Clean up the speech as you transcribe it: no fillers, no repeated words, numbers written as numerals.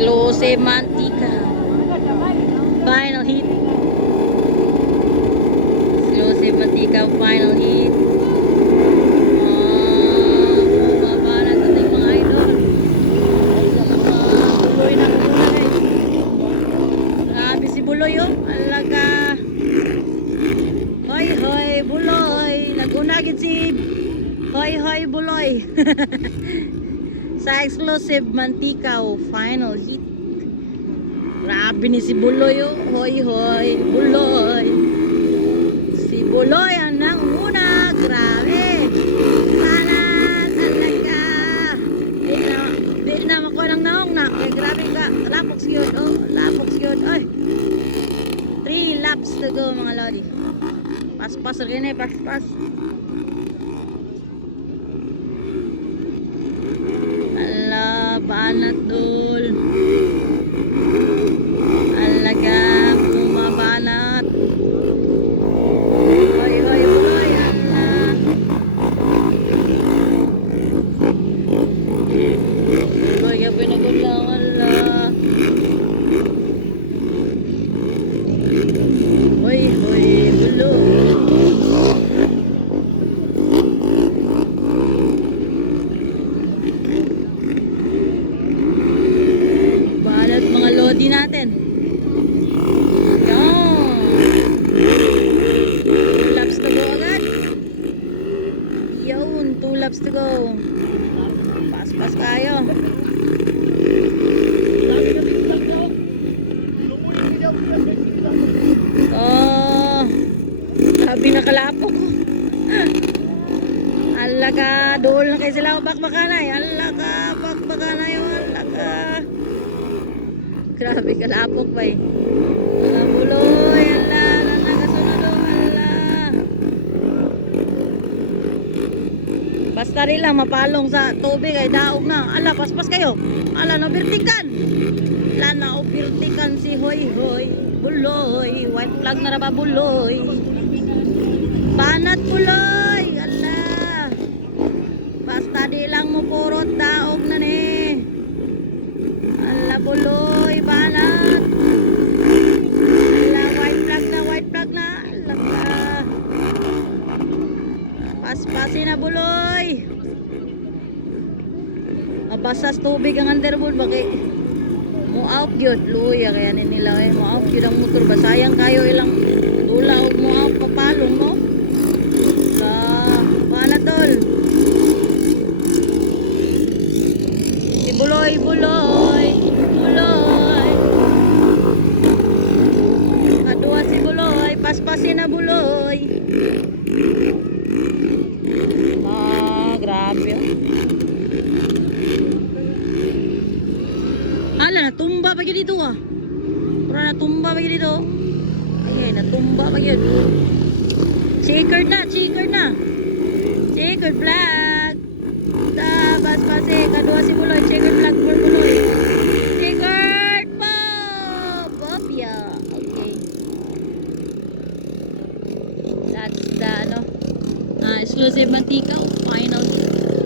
Exclusive mantika. Final hit. Exclusive mantika. Final hit. Bumaba na ito yung mga idol. Buloy na muna guys. Grabe si Buloy oh. Alaga. Hoy hoy Buloy. Nagunagid si Hoy hoy Buloy. Sa exclusive mantikaw final hit. Grabe ni si Buloy oh. Hoy hoy Buloy. Si Buloy ang nanguna. Grabe. Talag talaga. Di na makuha ng naong na. Eh, grabe ka. Lapoks yun oh. Lapoks yun. Ay. 3 laps to go mga lodi. Pas-pas rin eh. Pas-pas. Banat dul. Alaga bumabanat. Hoy hoy hoy ala. Hoy ya pinagulaw ala. Hoy hoy bulo. Lodi natin. Yan. 2 laps to go agad. Yun, 2 laps to go. Pas-pas kayo. Oh, sabi na kalapok. Alaga, dool na kayo sila bakbakanay. Alaga, bakbakanay. Alaga. Grabe kalapok pa eh. Ala Buloy, ala, nagasunod o, ala. Basta rin lang mapalong sa tubig ay daog na. Ala, paspas kayo. Ala, nabirtikan. Ala, naubirtikan si Hoy Hoy. Buloy, white flag na raba Buloy. Banat Buloy, ala. Basta di lang mo purot daog na ni. Ala Buloy, banat. Ala, white flag na. Ala ka. Paspasin na Buloy. Mabasas tubig ang underboard. Bakit? Mo-out yun. Luya, kaya nila eh. Mo-out yun ang motor. Basayang kayo ilang dula o mo-out papalong mo. Ala, banat tol. Si Buloy, Buloy. Kadua si Buloy, paspasin na Buloy. Grabe. Hala, natumba pa dito ah. Pura natumba pa dito. Ay, natumba pa yun. Checkered na. Checkered flag. Paspasin, kadua si Buloy, checkered flag for Buloy. That's the exclusive mantika final